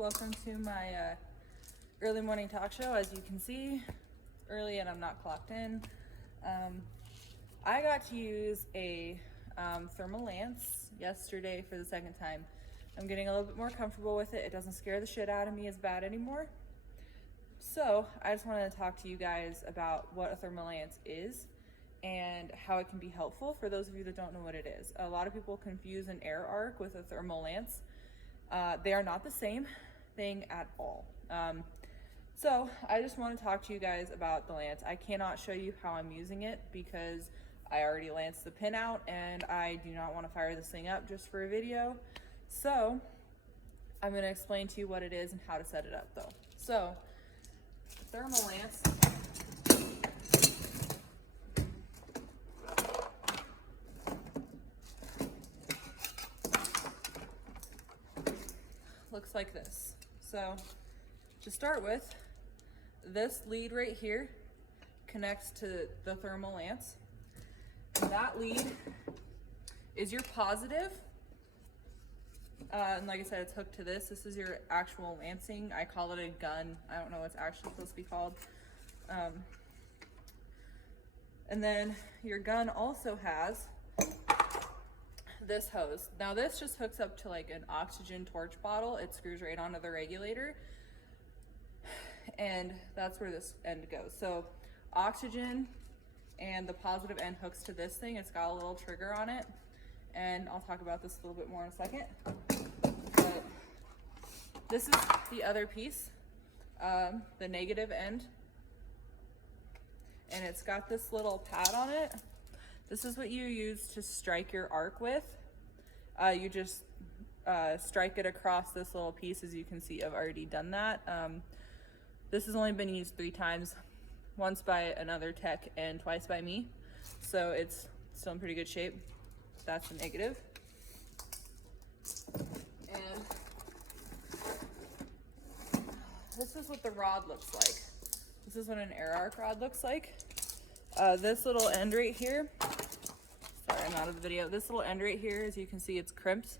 Welcome to my early morning talk show. As you can see, early and I'm not clocked in. I got to use a thermal lance yesterday for the second time. I'm getting a little bit more comfortable with it. It doesn't scare the shit out of me as bad anymore. So I just wanted to talk to you guys about what a thermal lance is and how it can be helpful for those of you that don't know what it is. A lot of people confuse an air arc with a thermal lance. They are not the same thing at all. So I just want to talk to you guys about the lance. I cannot show you how I'm using it because I already lanced the pin out and I do not want to fire this thing up just for a video. So I'm going to explain to you what it is and how to set it up though. So the thermal lance looks like this. So to start with, this lead right here connects to the thermal lance. And that lead is your positive. And like I said, it's hooked to this. This is your actual lancing. I call it a gun. I don't know what it's actually supposed to be called. And then your gun also has this hose. Now this just hooks up to like an oxygen torch bottle. It screws right onto the regulator. And that's where this end goes. So oxygen and the positive end hooks to this thing. It's got a little trigger on it. And I'll talk about this a little bit more in a second. But this is the other piece, the negative end. And it's got this little pad on it. This is what you use to strike your arc with. You just strike it across this little piece. As you can see, I've already done that. This has only been used 3 times, once by another tech and twice by me. So it's still in pretty good shape. That's the negative. And this is what the rod looks like. This is what an air arc rod looks like. This little end right here, sorry, I'm out of the video. This little end right here, as you can see, it's crimped.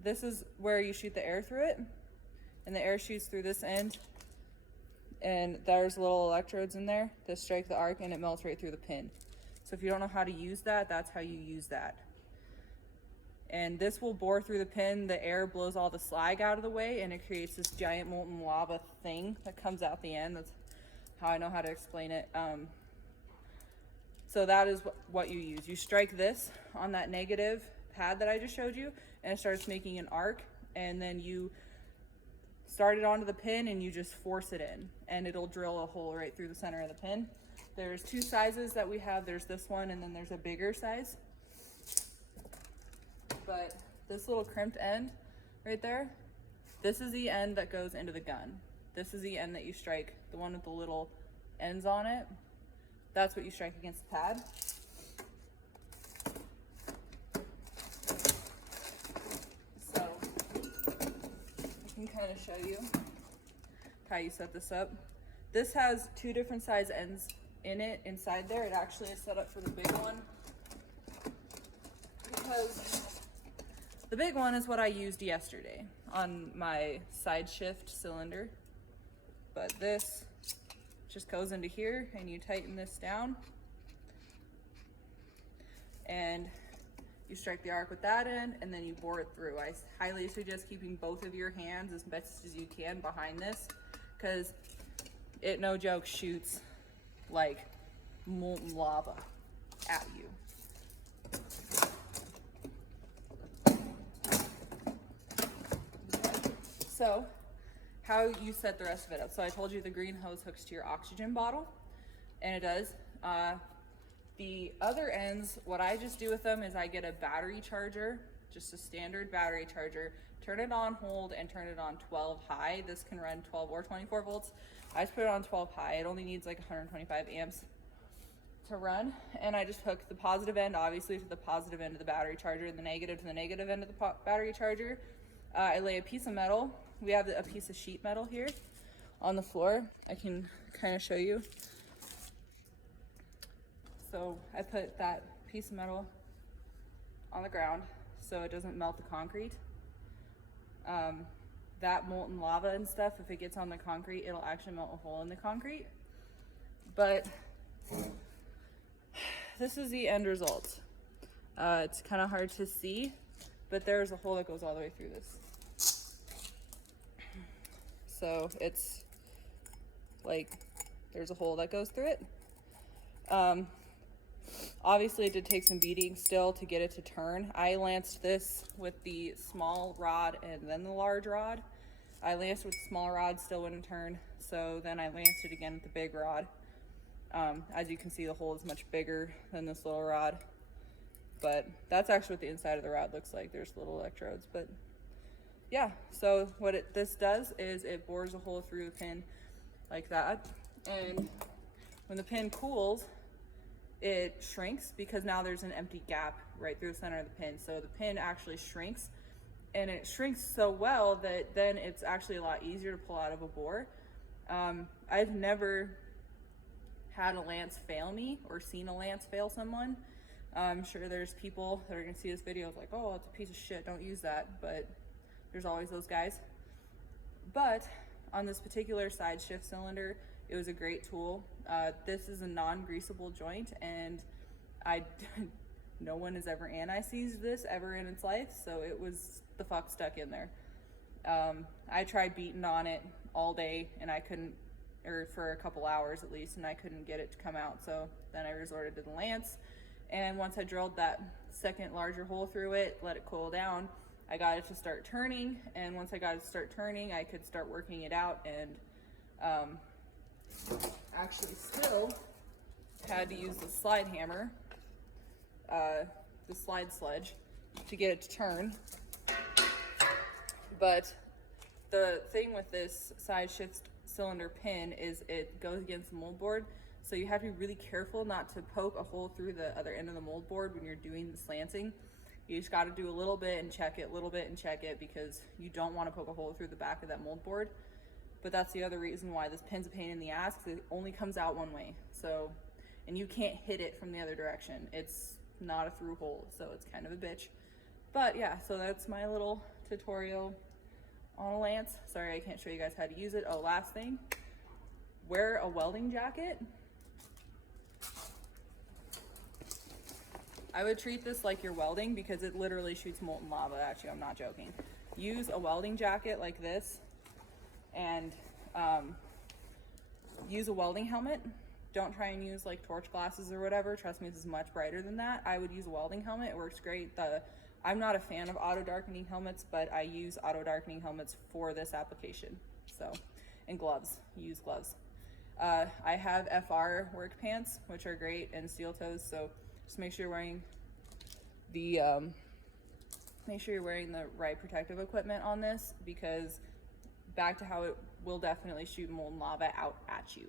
This is where you shoot the air through it, and the air shoots through this end, and there's little electrodes in there that strike the arc, and it melts right through the pin. So if you don't know how to use that, that's how you use that. And this will bore through the pin. The air blows all the slag out of the way, and it creates this giant molten lava thing that comes out the end. That's how I know how to explain it. So that is what you use. You strike this on that negative pad that I just showed you, and it starts making an arc, and then you start it onto the pin and you just force it in, and it'll drill a hole right through the center of the pin. There's 2 sizes that we have. There's this one, and then there's a bigger size. But this little crimped end right there, this is the end that goes into the gun. This is the end that you strike, the one with the little ends on it. That's what you strike against the pad. So I can kind of show you how you set this up. This has 2 different size ends in it inside there. It actually is set up for the big one because the big one is what I used yesterday on my side shift cylinder. But this just goes into here, and you tighten this down, and you strike the arc with that end, and then you bore it through. I highly suggest keeping both of your hands as best as you can behind this, because it, no joke, shoots like molten lava at you. So how you set the rest of it up. So I told you the green hose hooks to your oxygen bottle, and it does. The other ends, what I just do with them is I get a battery charger, just a standard battery charger, turn it on hold, and turn it on 12 high. This can run 12 or 24 volts. I just put it on 12 high. It only needs like 125 amps to run. And I just hook the positive end, obviously, to the positive end of the battery charger, and the negative to the negative end of the battery charger. I lay a piece of metal. We have a piece of sheet metal here on the floor. I can kind of show you. So I put that piece of metal on the ground so it doesn't melt the concrete. That molten lava and stuff, if it gets on the concrete, it'll actually melt a hole in the concrete. But this is the end result. It's kind of hard to see, but there's a hole that goes all the way through this. So it's like, there's a hole that goes through it. Obviously it did take some beating still to get it to turn. I lanced this with the small rod and then the large rod. I lanced with the small rod, still wouldn't turn. So then I lanced it again with the big rod. As you can see, the hole is much bigger than this little rod, but that's actually what the inside of the rod looks like. There's little electrodes, but yeah. So what this does is it bores a hole through the pin like that. And when the pin cools, it shrinks because now there's an empty gap right through the center of the pin. So the pin actually shrinks, and it shrinks so well that then it's actually a lot easier to pull out of a bore. I've never had a lance fail me or seen a lance fail someone. I'm sure there's people that are gonna see this video like, oh, it's a piece of shit, don't use that, but there's always those guys. But on this particular side shift cylinder, it was a great tool. This is a non-greasable joint, and no one has ever anti-seized this ever in its life, so it was the fuck stuck in there. I tried beating on it all day, and I couldn't, or for a couple hours at least, and I couldn't get it to come out, so then I resorted to the lance. And once I drilled that second larger hole through it, let it cool down, I got it to start turning, and once I got it to start turning, I could start working it out, and actually still had to use the slide hammer, the slide sledge, to get it to turn. But the thing with this side shift cylinder pin is it goes against the mold board, so you have to be really careful not to poke a hole through the other end of the mold board when you're doing the slanting. You just got to do a little bit and check it, a little bit and check it, because you don't want to poke a hole through the back of that mold board. But that's the other reason why this pin's a pain in the ass, because it only comes out one way. So, and you can't hit it from the other direction. It's not a through hole, so it's kind of a bitch. But yeah, so that's my little tutorial on a lance. Sorry, I can't show you guys how to use it. Oh, last thing, wear a welding jacket. I would treat this like you're welding, because it literally shoots molten lava at you. I'm not joking. Use a welding jacket like this, and use a welding helmet. Don't try and use like torch glasses or whatever. Trust me, this is much brighter than that. I would use a welding helmet. It works great. I'm not a fan of auto darkening helmets, but I use auto darkening helmets for this application. So, and gloves. Use gloves. I have FR work pants, which are great, and steel toes. So just make sure you're wearing the right protective equipment on this, because back to how it will definitely shoot molten lava out at you.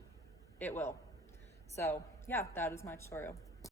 It will. So yeah, that is my tutorial.